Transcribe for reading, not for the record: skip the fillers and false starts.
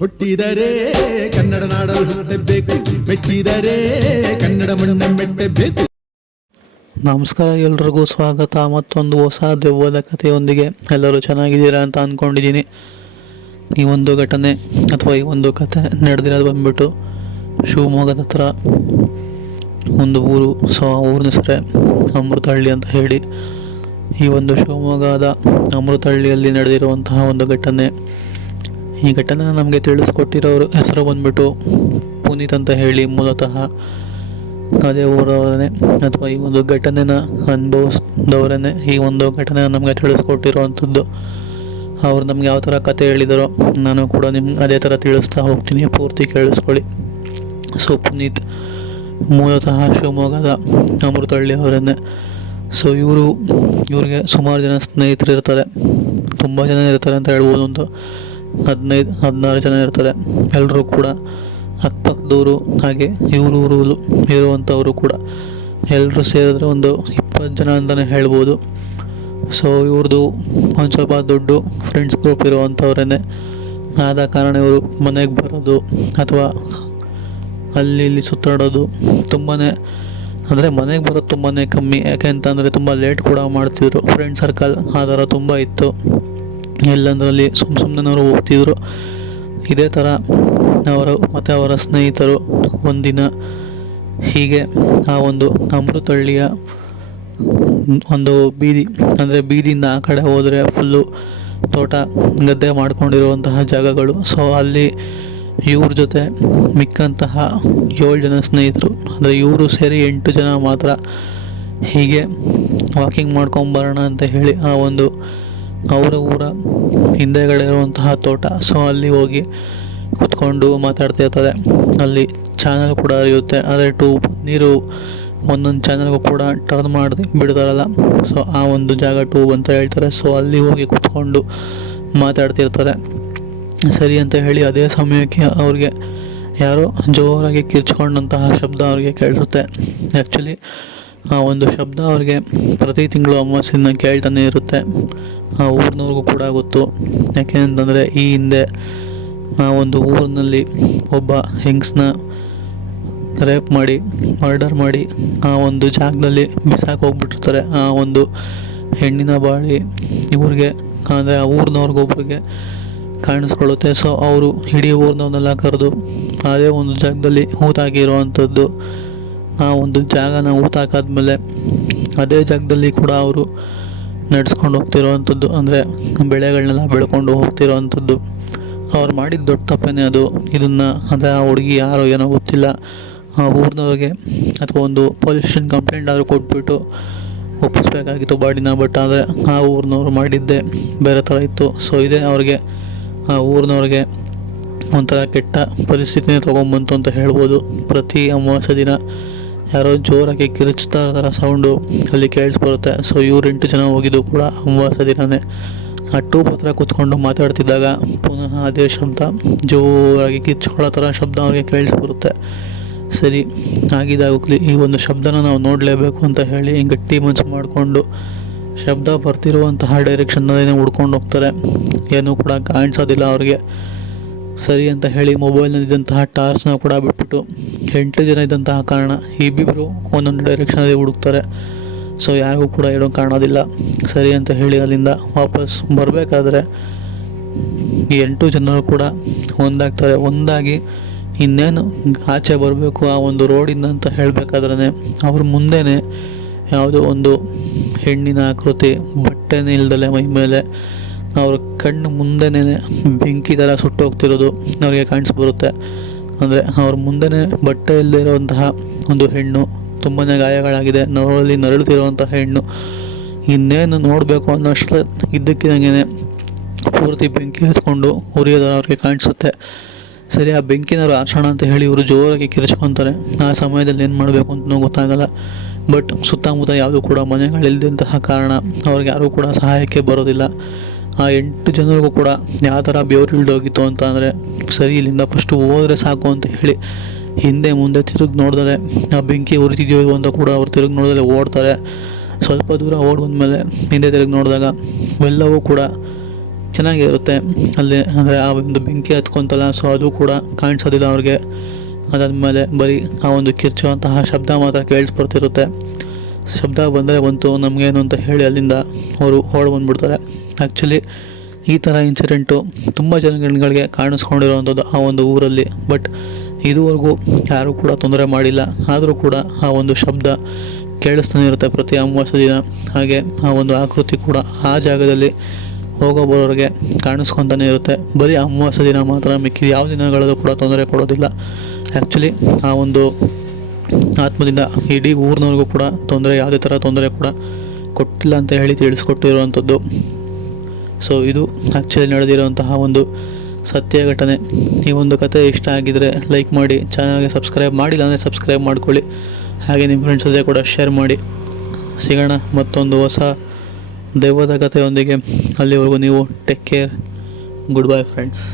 ಹುಟ್ಟಿದರೆ ಕನ್ನಡ ನಾಡಲು ಹುಟ್ಟಬೇಕು, ಮೆಟ್ಟಿದರೆ ಕನ್ನಡ ಮಣ್ಣ ಮೆಟ್ಟಬೇಕು. ನಮಸ್ಕಾರ, ಎಲ್ರಿಗೂ ಸ್ವಾಗತ. ಮತ್ತೊಂದು ಹೊಸ ದೆವ್ವದ ಕಥೆಯೊಂದಿಗೆ. ಎಲ್ಲರೂ ಚೆನ್ನಾಗಿದ್ದೀರಾ ಅಂತ ಅಂದ್ಕೊಂಡಿದ್ದೀನಿ. ಈ ಒಂದು ಘಟನೆ ಅಥವಾ ಈ ಒಂದು ಕಥೆ ನಡೆದಿರೋದು ಬಂದ್ಬಿಟ್ಟು ಶಿವಮೊಗ್ಗದ ಹತ್ರ ಒಂದು ಊರು. ಸೊ ಆ ಊರಿನ ಹೆಸರೇ ಅಮೃತಹಳ್ಳಿ ಅಂತ ಹೇಳಿ. ಈ ಒಂದು ಶಿವಮೊಗ್ಗದ ಅಮೃತಹಳ್ಳಿಯಲ್ಲಿ ನಡೆದಿರುವಂತಹ ಒಂದು ಘಟನೆ. ಈ ಘಟನೆ ನಮಗೆ ತಿಳಿಸ್ಕೊಟ್ಟಿರೋರು ಹೆಸರು ಬಂದ್ಬಿಟ್ಟು ಪುನೀತ್ ಅಂತ ಹೇಳಿ. ಮೂಲತಃ ಅದೇ ಊರವರೇ ಅಥವಾ ಈ ಒಂದು ಘಟನೆನ ಅನುಭವಿಸಿದವರೇ ಈ ಒಂದು ಘಟನೆ ನಮಗೆ ತಿಳಿಸ್ಕೊಟ್ಟಿರುವಂಥದ್ದು. ಅವ್ರು ನಮ್ಗೆ ಯಾವ ಥರ ಕತೆ ಹೇಳಿದಾರೋ ನಾನು ಕೂಡ ನಿಮ್ಗೆ ಅದೇ ಥರ ತಿಳಿಸ್ತಾ ಹೋಗ್ತೀನಿ, ಪೂರ್ತಿ ಕೇಳಿಸ್ಕೊಳ್ಳಿ. ಸೊ ಪುನೀತ್ ಮೂಲತಃ ಶಿವಮೊಗ್ಗದ ಅಮೃತಹಳ್ಳಿ ಅವರನ್ನೇ. ಸೊ ಇವ್ರಿಗೆ ಸುಮಾರು ಜನ ಸ್ನೇಹಿತರು ಇರ್ತಾರೆ, ತುಂಬ ಜನ ಇರ್ತಾರೆ ಅಂತ ಹೇಳ್ಬೋದು. ಒಂದು 15-16 ಜನ ಇರ್ತಾರೆ. ಎಲ್ಲರೂ ಕೂಡ ಅಕ್ಕಪಕ್ಕದವರು, ಹಾಗೆ ಊರು ಇರುವಂಥವರು ಕೂಡ ಎಲ್ಲರೂ ಸೇರಿದ್ರೆ ಒಂದು 20 ಜನ ಅಂತಲೇ ಹೇಳ್ಬೋದು. ಸೊ ಇವ್ರದ್ದು ಒಂದು ಸ್ವಲ್ಪ ದೊಡ್ಡ ಫ್ರೆಂಡ್ಸ್ ಗ್ರೂಪ್ ಇರುವಂಥವ್ರೇ. ಆದ ಕಾರಣ ಇವರು ಮನೆಗೆ ಬರೋದು ಅಥವಾ ಅಲ್ಲಿ ಇಲ್ಲಿ ಸುತ್ತಾಡೋದು ತುಂಬಾ, ಅಂದರೆ ಮನೆಗೆ ಬರೋದು ತುಂಬಾ ಕಮ್ಮಿ. ಯಾಕೆ ಅಂತಂದರೆ ತುಂಬ ಲೇಟ್ ಕೂಡ ಮಾಡ್ತಿದ್ರು. ಫ್ರೆಂಡ್ ಸರ್ಕಲ್ ಆ ಥರ ತುಂಬ ಇತ್ತು. ಎಲ್ಲಂದರಲ್ಲಿ ಸುಮ್ಮನೆ ಹೋಗ್ತಿದ್ರು. ಇದೇ ಥರ ಅವರು ಮತ್ತು ಅವರ ಸ್ನೇಹಿತರು ಒಂದಿನ ಹೀಗೆ ಆ ಒಂದು ಅಮೃತಹಳ್ಳಿಯ ಒಂದು ಬೀದಿ, ಅಂದರೆ ಬೀದಿಯಿಂದ ಆ ಕಡೆ ಹೋದರೆ ಫುಲ್ಲು ತೋಟ ಗದ್ದೆ ಮಾಡ್ಕೊಂಡಿರುವಂತಹ ಜಾಗಗಳು. ಸೊ ಅಲ್ಲಿ ಇವ್ರ ಜೊತೆ ಮಿಕ್ಕಂತಹ 7 ಜನ ಸ್ನೇಹಿತರು, ಅಂದರೆ ಇವರು ಸೇರಿ 8 ಜನ ಮಾತ್ರ ಹೀಗೆ ವಾಕಿಂಗ್ ಮಾಡ್ಕೊಂಬರೋಣ ಅಂತ ಹೇಳಿ ಆ ಒಂದು ಅವರ ಊರ ಹಿಂದೆಗಡೆ ಇರುವಂತಹ ತೋಟ. ಸೊ ಅಲ್ಲಿ ಹೋಗಿ ಕುತ್ಕೊಂಡು ಮಾತಾಡ್ತಾ ಇರ್ತಾರೆ. ಅಲ್ಲಿ ಚಾನಲ್ ಕೂಡ ಇರುತ್ತೆ, ಆದರೆ ನೀರು ಒಂದೊಂದು ಚಾನಲ್ಗೂ ಕೂಡ ಟರ್ನ್ ಮಾಡಿ ಬಿಡ್ತಾರಲ್ಲ, ಸೊ ಆ ಒಂದು ಜಾಗ ಟ್ಯೂಬ್ ಅಂತ ಹೇಳ್ತಾರೆ. ಸೊ ಅಲ್ಲಿ ಹೋಗಿ ಕುತ್ಕೊಂಡು ಮಾತಾಡ್ತಿರ್ತಾರೆ. ಸರಿ ಅಂತ ಹೇಳಿ ಅದೇ ಸಮಯಕ್ಕೆ ಅವ್ರಿಗೆ ಯಾರೋ ಜೋರಾಗಿ ಕಿರ್ಚ್ಕೊಂಡಂತಹ ಶಬ್ದ ಅವ್ರಿಗೆ ಕೇಳಿಸುತ್ತೆ. ಆ್ಯಕ್ಚುಲಿ ಆ ಒಂದು ಶಬ್ದ ಅವ್ರಿಗೆ ಪ್ರತಿ ತಿಂಗಳು ಅಮಾವಾಸ್ಯೆನ ಕೇಳ್ತಾನೆ ಇರುತ್ತೆ. ಆ ಊರಿನವ್ರಿಗೂ ಕೂಡ ಗೊತ್ತು. ಯಾಕೆ ಅಂತಂದರೆ ಈ ಹಿಂದೆ ಆ ಒಂದು ಊರಿನಲ್ಲಿ ಒಬ್ಬ ಹೆಂಗಸನ್ನ ರೇಪ್ ಮಾಡಿ ಮರ್ಡರ್ ಮಾಡಿ ಆ ಒಂದು ಜಾಗದಲ್ಲಿ ಬಿಸಾಕಿ ಹೋಗ್ಬಿಟ್ಟಿರ್ತಾರೆ. ಆ ಒಂದು ಹೆಣ್ಣಿನ ಬಾಡಿ ಇವ್ರಿಗೆ, ಅಂದರೆ ಆ ಊರಿನವ್ರಿಗೊಬ್ರಿಗೆ ಕಾಣಿಸ್ಕೊಳ್ಳುತ್ತೆ. ಸೊ ಅವರು ಇಡೀ ಊರಿನವ್ರನ್ನೆಲ್ಲ ಕರೆದು ಅದೇ ಒಂದು ಜಾಗದಲ್ಲಿ ಹೂತಾಕಿರುವಂಥದ್ದು. ಆ ಒಂದು ಜಾಗನ ಹೂತಾಕಾದ್ಮೇಲೆ ಅದೇ ಜಾಗದಲ್ಲಿ ಕೂಡ ಅವರು ನಡೆಸ್ಕೊಂಡು ಹೋಗ್ತಿರೋವಂಥದ್ದು, ಅಂದರೆ ಬೆಳೆಗಳನ್ನೆಲ್ಲ ಬೆಳ್ಕೊಂಡು ಹೋಗ್ತಿರೋವಂಥದ್ದು. ಅವ್ರು ಮಾಡಿದ ದೊಡ್ಡ ತಪ್ಪೇನೆ ಅದು. ಇದನ್ನು ಅಂದರೆ ಆ ಹುಡುಗಿ ಯಾರೋ ಏನೋ ಗೊತ್ತಿಲ್ಲ, ಆ ಊರಿನವ್ರಿಗೆ ಅಥವಾ ಒಂದು ಪೊಲೀಸ್ ಸ್ಟೇಷನ್ ಕಂಪ್ಲೇಂಟ್ ಆದರೂ ಕೊಟ್ಬಿಟ್ಟು ಒಪ್ಪಿಸ್ಬೇಕಾಗಿತ್ತು ಬಾಡಿನ. ಬಟ್ ಆದರೆ ಆ ಊರಿನವ್ರು ಮಾಡಿದ್ದೇ ಬೇರೆ ಥರ ಇತ್ತು. ಸೊ ಇದೇ ಅವ್ರಿಗೆ, ಆ ಊರಿನವ್ರಿಗೆ ಒಂಥರ ಕೆಟ್ಟ ಪರಿಸ್ಥಿತಿನೇ ತೊಗೊಂಬಂತು ಅಂತ ಹೇಳ್ಬೋದು. ಪ್ರತಿ ಅಮಾವಾಸ್ಯೆ ದಿನ ಯಾರೋ ಜೋರಾಗಿ ಕಿರುಚ್ತಾ ಥರ ಸೌಂಡು ಅಲ್ಲಿ ಕೇಳಿಸ್ಬರುತ್ತೆ. ಸೊ ಇವ್ರು 8 ಜನ ಹೋಗಿದ್ದು ಕೂಡ ಅಮಾವಾಸ್ಯೆ ದಿನವೇ. ಆ ಟ್ಯೂಬ್ ಹತ್ರ ಕೂತ್ಕೊಂಡು ಮಾತಾಡ್ತಿದ್ದಾಗ ಪುನಃ ಅದೇ ಶಬ್ದ, ಜೋರಾಗಿ ಕಿರ್ಚ್ಕೊಳ್ಳೋ ಥರ ಶಬ್ದ ಅವ್ರಿಗೆ ಕೇಳಿಸ್ಬರುತ್ತೆ. ಸರಿ, ಆಗಿದಾಗಲಿ ಈ ಒಂದು ಶಬ್ದನ ನಾವು ನೋಡಲೇಬೇಕು ಅಂತ ಹೇಳಿ ಗಟ್ಟಿ ಮನಸ್ಸು ಮಾಡಿಕೊಂಡು ಶಬ್ದ ಬರ್ತಿರುವಂತಹ ಡೈರೆಕ್ಷನ್ನಲ್ಲೇ ಹುಡ್ಕೊಂಡು ಹೋಗ್ತಾರೆ. ಏನೂ ಕೂಡ ಕಾಣಿಸೋದಿಲ್ಲ ಅವ್ರಿಗೆ. ಸರಿ ಅಂತ ಹೇಳಿ ಮೊಬೈಲ್ನಲ್ಲಿದ್ದಂತಹ ಟಾರ್ಚ್ನ ಕೂಡ ಬಿಟ್ಬಿಟ್ಟು 8 ಜನ ಇದ್ದಂತಹ ಕಾರಣ ಇಬ್ಬಿಬ್ಬರು ಒಂದೊಂದು ಡೈರೆಕ್ಷನಲ್ಲಿ ಹುಡುಕ್ತಾರೆ. ಸೊ ಯಾರಿಗೂ ಕೂಡ ಏನೂ ಕಾಣೋದಿಲ್ಲ. ಸರಿ ಅಂತ ಹೇಳಿ ಅಲ್ಲಿಂದ ವಾಪಸ್ ಬರಬೇಕಾದ್ರೆ ಈ 8 ಜನರು ಕೂಡ ಒಂದಾಗ್ತಾರೆ. ಒಂದಾಗಿ ಇನ್ನೇನು ಆಚೆ ಬರಬೇಕು ಆ ಒಂದು ರೋಡಿಂದ ಅಂತ ಹೇಳಬೇಕಾದ್ರೆ ಅವ್ರ ಮುಂದೆನೇ ಯಾವುದೋ ಒಂದು ಹೆಣ್ಣಿನ ಆಕೃತಿ, ಬಟ್ಟೆನೇ ಇಲ್ದಲೆ ಮೈ ಮೇಲೆ, ಅವ್ರ ಕಣ್ಣು ಮುಂದೆನೇ ಬೆಂಕಿ ಥರ ಸುಟ್ಟು ಹೋಗ್ತಿರೋದು ಅವ್ರಿಗೆ ಕಾಣಿಸ್ಬರುತ್ತೆ. ಅಂದರೆ ಅವ್ರ ಮುಂದೆನೇ ಬಟ್ಟೆ ಇಲ್ಲದೆ ಇರುವಂತಹ ಒಂದು ಹೆಣ್ಣು, ತುಂಬಾ ಗಾಯಗಳಾಗಿದೆ, ನೋಡಲ್ಲಿ ನರಳುತ್ತಿರುವಂತಹ ಹೆಣ್ಣು. ಇನ್ನೇನು ನೋಡಬೇಕು ಅನ್ನೋಷ್ಟೇ ಇದ್ದಕ್ಕಿದಂಗೆ ಪೂರ್ತಿ ಬೆಂಕಿ ಹತ್ಕೊಂಡು ಉರಿಯೋದು ಅವ್ರಿಗೆ ಕಾಣಿಸುತ್ತೆ. ಸರಿ, ಆ ಬೆಂಕಿನವರು ಆರ್ಸೋಣ ಅಂತ ಹೇಳಿ ಇವರು ಜೋರಾಗಿ ಕಿರ್ಚ್ಕೊತಾರೆ. ಆ ಸಮಯದಲ್ಲಿ ಏನು ಮಾಡಬೇಕು ಅಂತಲೂ ಗೊತ್ತಾಗಲ್ಲ. ಬಟ್ ಸುತ್ತಮುತ್ತ ಯಾವುದೂ ಕೂಡ ಮನೆಗಳಿಲ್ಲದಂತಹ ಕಾರಣ ಅವ್ರಿಗೆ ಯಾರೂ ಕೂಡ ಸಹಾಯಕ್ಕೆ ಬರೋದಿಲ್ಲ. ಆ 8 ಜನರಿಗೂ ಕೂಡ ಯಾವ ಥರ ಬೆವರು ಇಳ್ದೋಗಿತ್ತು ಅಂತ ಅಂದರೆ, ಸರಿ ಇಲ್ಲಿಂದ ಫಸ್ಟು ಹೋದರೆ ಸಾಕು ಅಂತ ಹೇಳಿ ಹಿಂದೆ ಮುಂದೆ ತಿರುಗಿ ನೋಡ್ದಲೆ ಆ ಬೆಂಕಿ ಉರಿತಿದೆಯೋ ಅಂತ ಕೂಡ ಅವ್ರು ತಿರುಗಿ ನೋಡ್ದಲೆ ಓಡ್ತಾರೆ. ಸ್ವಲ್ಪ ದೂರ ಓಡಿ ಬಂದಮೇಲೆ ಹಿಂದೆ ತಿರುಗಿ ನೋಡಿದಾಗ ಎಲ್ಲವೂ ಕೂಡ ಚೆನ್ನಾಗಿರುತ್ತೆ ಅಲ್ಲಿ. ಅಂದರೆ ಆ ಒಂದು ಬೆಂಕಿ ಹತ್ಕೊಂತಲ್ಲ, ಸೊ ಅದು ಕೂಡ ಕಾಣಿಸೋದಿಲ್ಲ ಅವ್ರಿಗೆ. ಅದಾದಮೇಲೆ ಬರೀ ಆ ಒಂದು ಕಿರ್ಚುವಂತಹ ಶಬ್ದ ಮಾತ್ರ ಕೇಳಿಸ್ಬರ್ತಿರುತ್ತೆ. ಶಬ್ದ ಬಂದರೆ ಬಂತು ನಮಗೇನು ಅಂತ ಹೇಳಿ ಅಲ್ಲಿಂದ ಅವರು ಓಡಿ ಬಂದುಬಿಡ್ತಾರೆ. ಆ್ಯಕ್ಚುಲಿ ಈ ಥರ ಇನ್ಸಿಡೆಂಟು ತುಂಬ ಜನಗಳಿಗೆ ಕಾಣಿಸ್ಕೊಂಡಿರೋವಂಥದ್ದು ಆ ಒಂದು ಊರಲ್ಲಿ. ಬಟ್ ಇದುವರೆಗೂ ಯಾರೂ ಕೂಡ ತೊಂದರೆ ಮಾಡಿಲ್ಲ. ಆದರೂ ಕೂಡ ಆ ಒಂದು ಶಬ್ದ ಕೇಳಿಸ್ತಾನೆ ಇರುತ್ತೆ ಪ್ರತಿ ಅಮಾವಾಸ್ಯೆ ದಿನ. ಹಾಗೆ ಆ ಒಂದು ಆಕೃತಿ ಕೂಡ ಆ ಜಾಗದಲ್ಲಿ ಹೋಗೋ ಬರೋರಿಗೆ ಕಾಣಿಸ್ಕೊತಾನೆ ಇರುತ್ತೆ. ಬರೀ ಅಮಾವಾಸ್ಯೆ ದಿನ ಮಾತ್ರ, ಮಿಕ್ಕಿದ ಯಾವ ದಿನಗಳಲ್ಲೂ ಕೂಡ ತೊಂದರೆ ಕೊಡೋದಿಲ್ಲ. ಆ್ಯಕ್ಚುಲಿ ಆ ಒಂದು ಆತ್ಮದಿಂದ ಇಡೀ ಊರಿನವ್ರಿಗೂ ಕೂಡ ಯಾವುದೇ ಥರ ತೊಂದರೆ ಕೂಡ ಕೊಟ್ಟಿಲ್ಲ ಅಂತ ಹೇಳಿ ತಿಳಿಸ್ಕೊಟ್ಟಿರುವಂಥದ್ದು. ಸೊ ಇದು ಆ್ಯಕ್ಚುಲಿ ನಡೆದಿರುವಂತಹ ಒಂದು ಸತ್ಯ ಘಟನೆ. ಈ ಒಂದು ಕತೆ ಇಷ್ಟ ಆಗಿದರೆ ಲೈಕ್ ಮಾಡಿ, ಚಾನಲ್ಗೆ ಸಬ್ಸ್ಕ್ರೈಬ್ ಮಾಡಿಲ್ಲ ಅಂದರೆ ಸಬ್ಸ್ಕ್ರೈಬ್ ಮಾಡ್ಕೊಳ್ಳಿ. ಹಾಗೆ ನಿಮ್ಮ ಫ್ರೆಂಡ್ಸ್ ಜೊತೆ ಕೂಡ ಶೇರ್ ಮಾಡಿ. ಸಿಗೋಣ ಮತ್ತೊಂದು ಹೊಸ ದೆವ್ವದ ಕಥೆಯೊಂದಿಗೆ. ಅಲ್ಲಿವರೆಗೂ ನೀವು take care. Good bye friends.